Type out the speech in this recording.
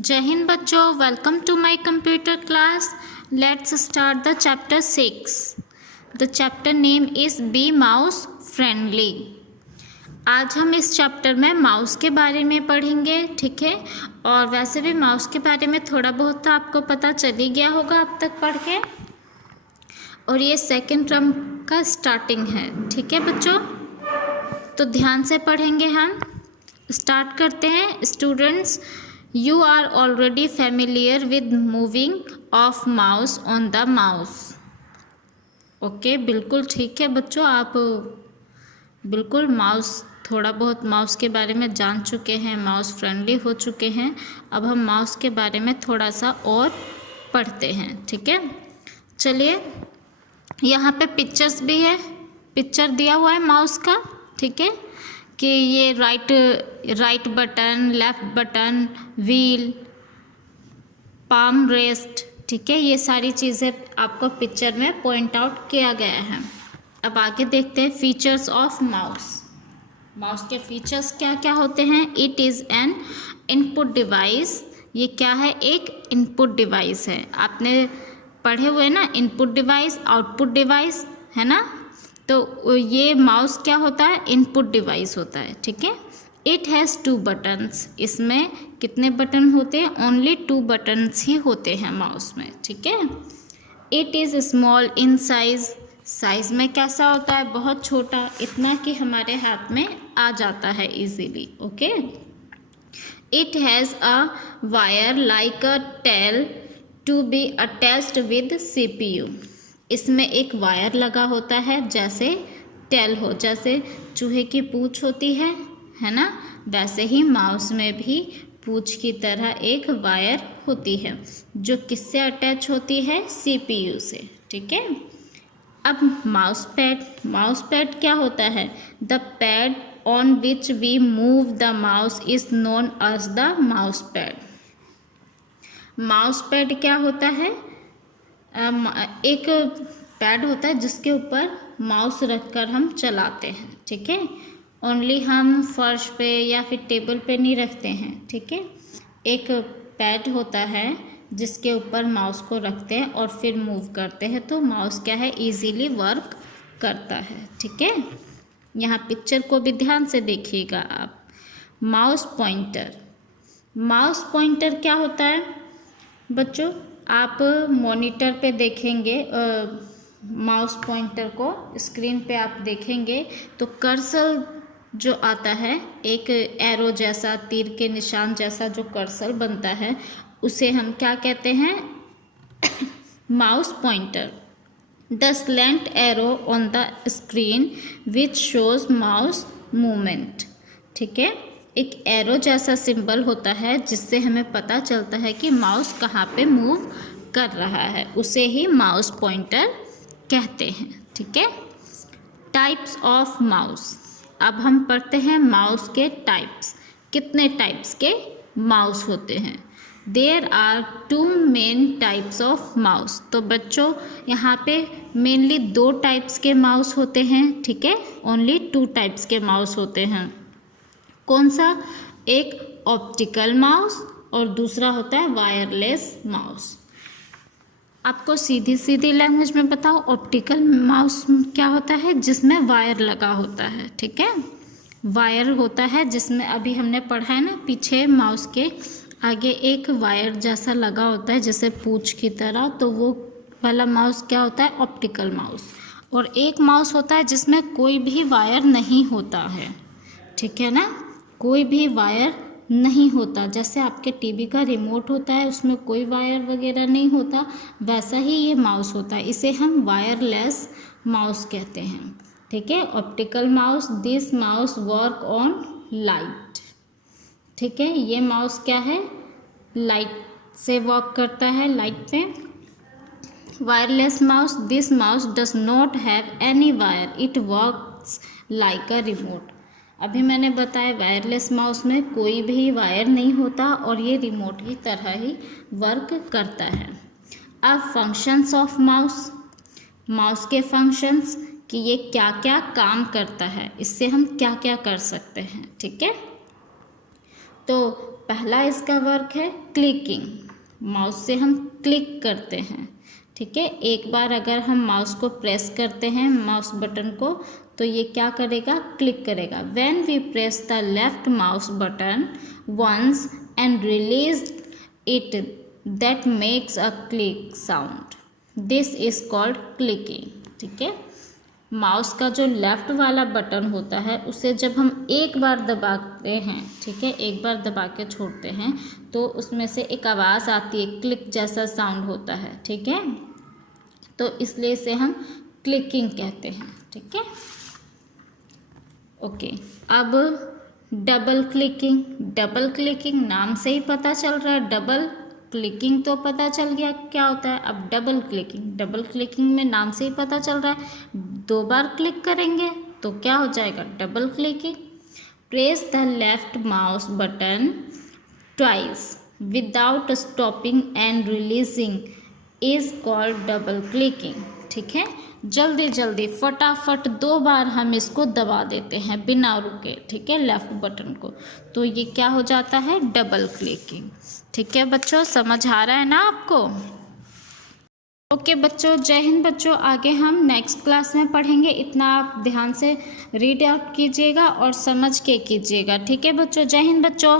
जय हिंद बच्चों, welcome to my computer class. Let's start the chapter 6। The chapter name is be mouse friendly. आज हम इस चैप्टर में माउस के बारे में पढ़ेंगे, ठीक है। और वैसे भी माउस के बारे में थोड़ा बहुत तो आपको पता चल ही गया होगा अब तक पढ़ के। और ये सेकेंड टर्म का स्टार्टिंग है, ठीक है बच्चों। तो ध्यान से पढ़ेंगे हम। स्टार्ट करते हैं। Students, you are already familiar with moving of mouse on the mouse। Okay, बिल्कुल ठीक है बच्चों, आप बिल्कुल माउस थोड़ा बहुत माउस के बारे में जान चुके हैं, माउस फ्रेंडली हो चुके हैं। अब हम माउस के बारे में थोड़ा सा और पढ़ते हैं, ठीक है। चलिए, यहाँ पे पिक्चर्स भी है, पिक्चर दिया हुआ है माउस का, ठीक है। कि ये right button, left button, wheel, palm rest, ठीक है। ये सारी चीज़ें आपको पिक्चर में पॉइंट आउट किया गया है। अब आगे देखते हैं फीचर्स ऑफ माउस। माउस के फीचर्स क्या क्या होते हैं। It is an input device. ये क्या है? एक इनपुट डिवाइस है। आपने पढ़े हुए ना, इनपुट डिवाइस, आउटपुट डिवाइस, है ना। तो ये माउस क्या होता है? इनपुट डिवाइस होता है, ठीक है। It has 2 buttons. इसमें कितने बटन होते हैं? ओनली 2 बटन्स ही होते हैं माउस में, ठीक है। It is small in size. Size में कैसा होता है? बहुत छोटा, इतना कि हमारे हाथ में आ जाता है easily, okay. It has a wire like a tail to be attached with CPU। इसमें एक वायर लगा होता है, जैसे टेल हो, जैसे चूहे की पूँछ होती है ना। वैसे ही माउस में भी पूँछ की तरह एक वायर होती है, जो किससे अटैच होती है? CPU से, ठीक है। अब माउस पैड क्या होता है? The pad on which we move the mouse is known as the mouse pad. Mouse pad क्या होता है? एक पैड होता है जिसके ऊपर माउस रखकर हम चलाते हैं, ठीक है। ओनली हम फर्श पे या फिर टेबल पे नहीं रखते हैं, ठीक है। एक पैड होता है जिसके ऊपर माउस को रखते हैं और फिर मूव करते हैं, तो माउस क्या है? इजीली वर्क करता है, ठीक है। यहाँ पिक्चर को भी ध्यान से देखिएगा आप। माउस पॉइंटर क्या होता है बच्चों? आप मॉनिटर पे देखेंगे माउस पॉइंटर को, स्क्रीन पे आप देखेंगे तो कर्सर जो आता है, एक एरो जैसा, तीर के निशान जैसा जो कर्सर बनता है, उसे हम क्या कहते हैं? Mouse pointer. The slant arrow on the screen which shows mouse movement, ठीक है। एक एरो जैसा सिंबल होता है जिससे हमें पता चलता है कि माउस कहाँ पे मूव कर रहा है, उसे ही माउस पॉइंटर कहते हैं, ठीक है। Types of mouse. अब हम पढ़ते हैं माउस के टाइप्स। कितने टाइप्स के माउस होते हैं? There are 2 main types of mouse. तो बच्चों, यहाँ पे मेनली 2 टाइप्स के माउस होते हैं, ठीक है। ओनली 2 टाइप्स के माउस होते हैं। कौन सा? एक ऑप्टिकल माउस और दूसरा होता है वायरलेस माउस। आपको सीधी सीधी लैंग्वेज में बताओ, ऑप्टिकल माउस क्या होता है? जिसमें वायर लगा होता है, ठीक है। वायर होता है जिसमें अभी हमने पढ़ा है ना, पीछे माउस के आगे एक वायर जैसा लगा होता है जैसे पूँछ की तरह, तो वो वाला माउस क्या होता है? Optical mouse. और एक माउस होता है जिसमें कोई भी वायर नहीं होता है, ठीक है ना। कोई भी वायर नहीं होता, जैसे आपके टीवी का रिमोट होता है, उसमें कोई वायर वगैरह नहीं होता, वैसा ही ये माउस होता है। इसे हम वायरलेस माउस कहते हैं, ठीक है। Optical mouse, this mouse work on light, ठीक है। ये माउस क्या है? लाइट से वर्क करता है, लाइट पे। Wireless mouse, this mouse does not have any wire, it works like a remote. अभी मैंने बताया वायरलेस माउस में कोई भी वायर नहीं होता और ये रिमोट की तरह ही वर्क करता है। अब फंक्शंस ऑफ माउस। माउस के फंक्शंस, कि ये क्या क्या काम करता है, इससे हम क्या क्या कर सकते हैं, ठीक है। तो पहला इसका वर्क है क्लिकिंग, माउस से हम क्लिक करते हैं, ठीक है। एक बार अगर हम माउस को प्रेस करते हैं, माउस बटन को, तो ये क्या करेगा, क्लिक करेगा। When we press the left mouse button once and release it, that makes a click sound, this is called clicking, ठीक है। माउस का जो लेफ्ट वाला बटन होता है उसे जब हम एक बार दबाते हैं, ठीक है, एक बार दबा के छोड़ते हैं तो उसमें से एक आवाज़ आती है, क्लिक जैसा साउंड होता है, ठीक है। तो इसलिए इसे हम क्लिकिंग कहते हैं, ठीक है। ओके, अब डबल क्लिकिंग। डबल क्लिकिंग नाम से ही पता चल रहा है, डबल क्लिकिंग तो पता चल गया क्या होता है। अब डबल क्लिकिंग, डबल क्लिकिंग में नाम से ही पता चल रहा है, 2 बार क्लिक करेंगे तो क्या हो जाएगा, double clicking. Press the left mouse button twice without stopping and releasing is called double clicking, ठीक है। जल्दी जल्दी फटाफट 2 बार हम इसको दबा देते हैं बिना रुके, ठीक है, लेफ्ट बटन को, तो ये क्या हो जाता है, डबल क्लिकिंग, ठीक है। बच्चों समझ आ रहा है ना आपको? ओके बच्चों, जय हिंद बच्चों। आगे हम नेक्स्ट क्लास में पढ़ेंगे, इतना आप ध्यान से रीड आउट कीजिएगा और समझ के कीजिएगा, ठीक है बच्चों। जय हिंद बच्चों।